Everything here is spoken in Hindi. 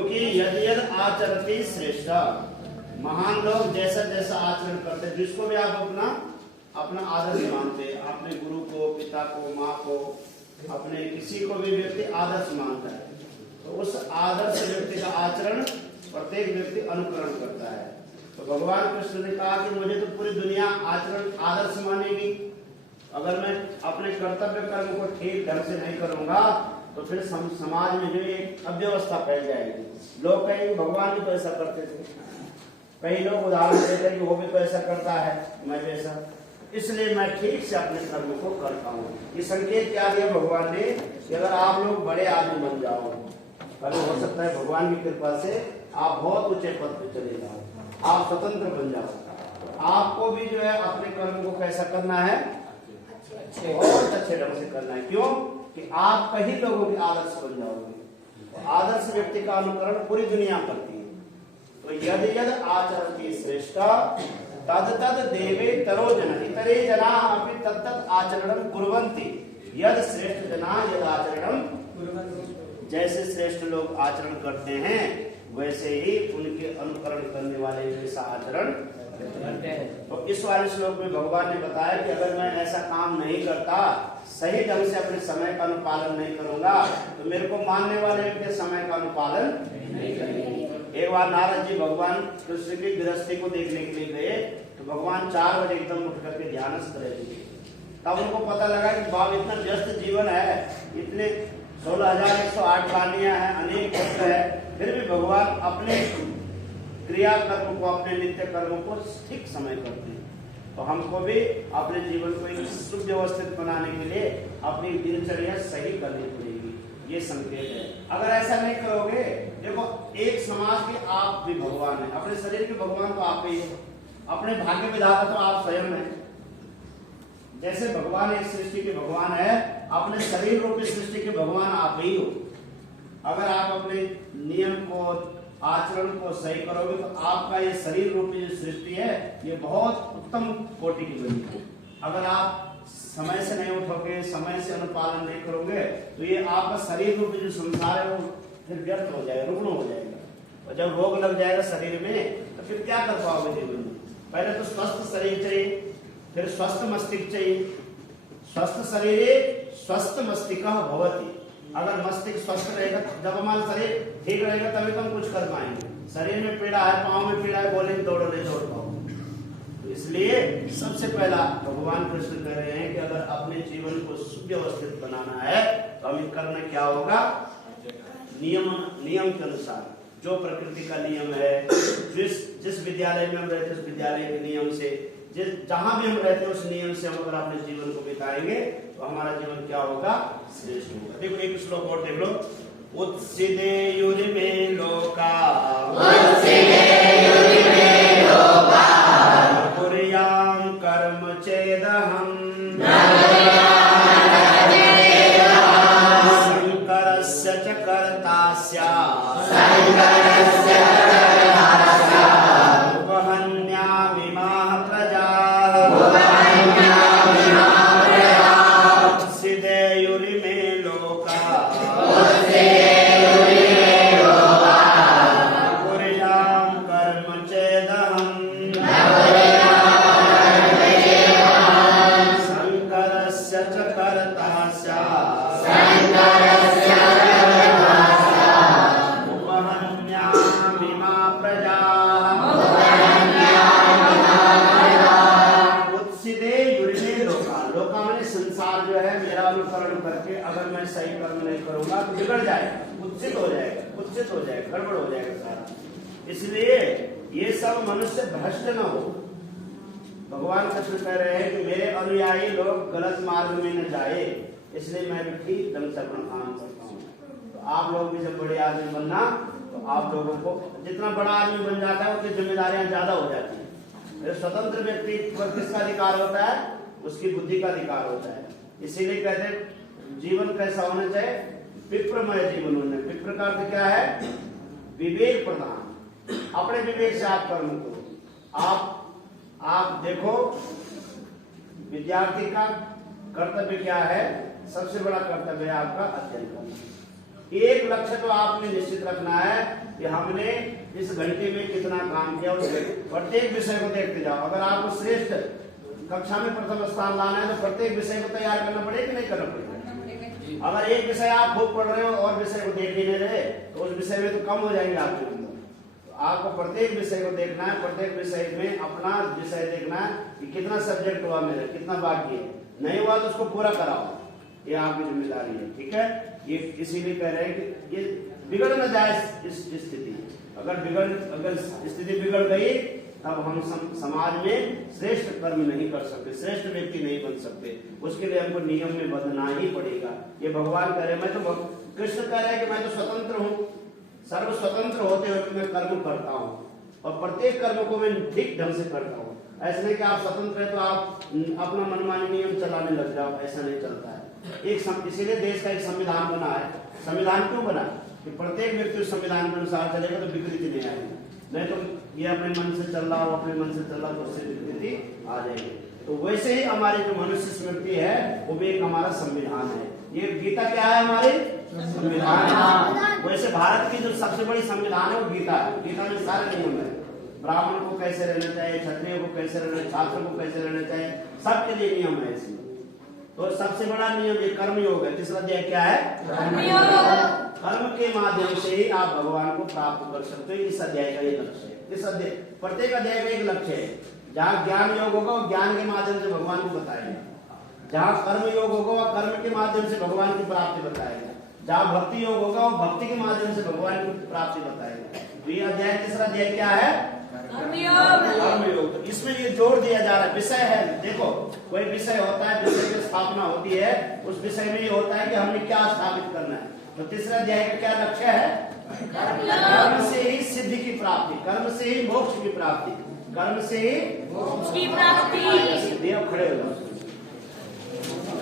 क्योंकि यदि यद आचरति श्रेष्ठ, महान लोग जैसा जैसा आचरण करते हैं, जिसको भी आप अपना आदर्श मानते हैं, अपने गुरु को, पिता को, माँ को, अपने किसी को भी व्यक्ति आदर्श मानता है, तो उस आदर्श व्यक्ति का आचरण प्रत्येक व्यक्ति अनुकरण करता है। तो भगवान कृष्ण ने कहा कि मुझे तो पूरी दुनिया आचरण आदर्श मानेगी, अगर मैं अपने कर्तव्य कर्म को ठीक ढंग से नहीं करूंगा तो फिर समाज में जो एक अव्यवस्था फैल जाएगी। लोग कहेंगे भगवान भी तो ऐसा करते थे, कई लोग उदाहरण देते हैं कि वो भी तो ऐसा करता है, मैं जैसा, इसलिए मैं ठीक से अपने कर्म को करता हूँ। ये संकेत क्या दिया भगवान ने कि अगर आप लोग बड़े आदमी बन जाओ, कल हो सकता है भगवान की कृपा से आप बहुत ऊंचे पद पे चले जाओ, आप स्वतंत्र बन जाओ, तो आपको भी जो है अपने कर्म को कैसा करना है, बहुत अच्छे ढंग से करना है। क्यों कि आप कई लोगों के आदर्श बन जाओगे। तो आदर्श व्यक्ति का अनुकरण पूरी दुनिया करती है। तो यदि यद आचरति श्रेष्ठ तद तद देवे तरो जन इतरे जना अपि तत् तत् आचरणं कुर्वन्ति यद श्रेष्ठ जना यद आचरणं कुर्वन्ति। जैसे श्रेष्ठ लोग आचरण करते हैं वैसे ही उनके अनुकरण करने वाले वैसा आचरण करते हैं। तो इस वाले श्लोक में भगवान ने बताया कि अगर मैं ऐसा काम नहीं करता, सही ढंग से अपने समय का अनुपालन नहीं करूंगा, तो मेरे को मानने वाले व्यक्ति समय का अनुपालन नहीं करेंगे। एक बार नारद जी भगवान कृष्ण की गृहस्थी को देखने के लिए गए, तो भगवान 4 बजे एकदम उठ करके ध्यानस्थ रहे थे। तब उनको पता लगा कि बाप इतना व्यस्त जीवन है, इतने 16,108 वाणियां हैं, अनेक पत्र है, फिर भी भगवान अपने क्रिया कर्म को, अपने नित्य कर्मों को ठीक समय करते हैं। तो हमको भी अपने जीवन को एक सुव्यवस्थित बनाने के लिए अपनी दिनचर्या सही करनी पड़ेगी, ये संकेत है। अगर ऐसा नहीं करोगे, देखो एक समाज के आप भी भगवान है, अपने शरीर के भगवान तो आप ही, अपने भाग्य विधाता तो आप स्वयं हैं। जैसे भगवान एक सृष्टि के भगवान है, अपने शरीर रूपी सृष्टि के भगवान आप ही हो। अगर आप अपने नियम को, आचरण को सही करोगे तो आपका ये शरीर रूपी जो सृष्टि है ये बहुत उत्तम कोटि की बनी है। अगर आप समय से नहीं उठोगे, समय से अनुपालन नहीं करोगे, तो ये आपका शरीर रूपी जो संसार है वो फिर व्यर्थ हो जाएगा, रुग्ण हो जाएगा। और जब रोग लग जाएगा शरीर में तो फिर क्या कर पाओगे जीवन में? पहले तो स्वस्थ शरीर चाहिए, फिर स्वस्थ मस्तिष्क चाहिए। स्वस्थ शरीर स्वस्थ मस्तिष्क भवति। अगर मस्तिष्क स्वस्थ रहेगा, जब हमारा शरीर ठीक रहेगा तभी तो हम कुछ कर पाएंगे। शरीर में पीड़ा है, पाँव में पीड़ा है, बोले दौड़ो नहीं दौड़ पाओगे। तो इसलिए सबसे पहला भगवान कृष्ण कह रहे हैं कि अगर अपने जीवन को सुव्यवस्थित बनाना है तो हमें करना क्या होगा, नियम के अनुसार, जो प्रकृति का नियम है, जिस विद्यालय में हम रहते उस विद्यालय के नियम से, जहां भी हम रहते हैं उस नियम से हम अगर अपने जीवन को बिताएंगे तो हमारा जीवन क्या होगा, श्रेष्ठ होगा। देखो एक श्लोक और देख लो, उत्सिदेयुरिमे लोका कुर्यां कर्म चेदहम् शंकरस्य च कर्ता स्यात् उपहन्यामिमाः प्रजाः उत्सिदेयुरिमे लोका कुर्यां कर्म चेदहम् शंकरस्य च कर्ता स्यात् उपहन्यामिमाः प्रजाः उत्सिदेयुरिमे लोका। लोका माने संसार जो है मेरा अनुकरण करके अगर मैं सही कर्म नहीं करूंगा तो बिगड़ जाएगा, कुत्सित हो जाएगा, गड़बड़ हो जाएगा सारा। इसलिए ये सब मनुष्य भ्रष्ट न हो। भगवान कृष्ण कह रहे हैं कि मेरे अनुयायी लोग गलत मार्ग में न जाए, इसलिए मैं भी ठीक ढंग से अपना काम करता हूँ। तो आप लोग भी जब बड़े आदमी बनना, तो आप लोगों को जितना बड़ा आदमी बन जाता है उसकी जिम्मेदारियां ज्यादा हो जाती है। स्वतंत्र व्यक्ति पर किसका अधिकार होता है, उसकी बुद्धि का अधिकार होता है। इसीलिए कहते हैं जीवन कैसा होना चाहिए, विप्रमय जीवन होना। विप्र का अर्थ क्या है, विवेक प्रदान। अपने विवेक से आप कर्म करो। आप देखो विद्यार्थी का कर्तव्य क्या है, सबसे बड़ा कर्तव्य है आपका अध्ययन करना। एक लक्ष्य तो आपने निश्चित रखना है कि हमने इस घंटे में कितना काम किया, प्रत्येक विषय को देखते जाओ। अगर आपको श्रेष्ठ कक्षा में प्रथम स्थान लाना है तो प्रत्येक विषय को तैयार करना पड़ेगा कि नहीं करना पड़ेगा। अगर एक विषय आप खूब पढ़ रहे हो और विषय को देख ही नहीं रहे तो उस विषय में तो कम हो जाएंगे आपके अंदर। तो आपको प्रत्येक विषय को देखना है, प्रत्येक विषय में अपना विषय देखना है कि कितना सब्जेक्ट हुआ मेरा, कितना बाकी है, नहीं हुआ तो उसको पूरा कराओ, ये आपकी जिम्मेदारी है। ठीक है, ये इसीलिए कह रहे हैं कि ये बिगड़ न जाए इस स्थिति। अगर स्थिति बिगड़ गई तब हम समाज में श्रेष्ठ कर्म नहीं कर सकते, श्रेष्ठ व्यक्ति नहीं बन सकते। उसके लिए हमको नियम में बंधना ही पड़ेगा। ये भगवान कह रहे, मैं तो कृष्ण कह रहे हैं कि मैं तो स्वतंत्र हूँ, सर्व स्वतंत्र होते हुए मैं कर्म करता हूँ और प्रत्येक कर्म को मैं ठीक ढंग से करता हूँ। ऐसा नहीं कि आप स्वतंत्र है तो आप अपना मनमानी नियम चलाने लग जाओ, ऐसा नहीं चलता है। इसीलिए देश का एक संविधान बना है। संविधान क्यों बना कि प्रत्येक व्यक्ति संविधान के अनुसार चलेगा तो विकृति नहीं आएगी। नहीं तो ये अपने मन से चल रहा हो, अपने मन से चल रहा तो उससे विकृति आ जाएगी। तो वैसे ही हमारी जो मनुष्य स्मृति है वो भी एक हमारा संविधान है। ये गीता क्या है, हमारी संविधान है। वैसे भारत की जो सबसे बड़ी संविधान है वो गीता है। गीता में सारे नियम है, ब्राह्मण को कैसे रहना चाहिए, क्षत्रिय को कैसे रहना, छात्र को कैसे रहना चाहिए, सबके लिए नियम है इसमें। तो सबसे बड़ा नियम ये कर्म योग है। तीसरा अध्याय क्या है, कर्म के माध्यम से ही आप भगवान को प्राप्त कर सकते हो। इस अध्याय का ये लक्ष्य है। इस अध्याय, प्रत्येक अध्याय का एक लक्ष्य है। जहाँ ज्ञान योग होगा वो ज्ञान के माध्यम से भगवान को बताएगा, जहाँ कर्म योग होगा वह कर्म के माध्यम से भगवान की प्राप्ति बताएगा, जहाँ भक्ति योग होगा वो भक्ति के माध्यम से भगवान की प्राप्ति बताएगा। तो ये अध्याय, तीसरा अध्याय क्या है, कर्म योग। इसमें ये जोड़ दिया जा रहा है, विषय है। देखो कोई विषय होता है, विषय की स्थापना होती है, उस विषय में ये होता है कि हमने क्या स्थापित करना है। तो तीसरा अध्याय का क्या लक्ष्य है, कर्म से ही सिद्धि की प्राप्ति, कर्म से ही मोक्ष की प्राप्ति, कर्म से ही मोक्ष की प्राप्ति। खड़े हो जाओ।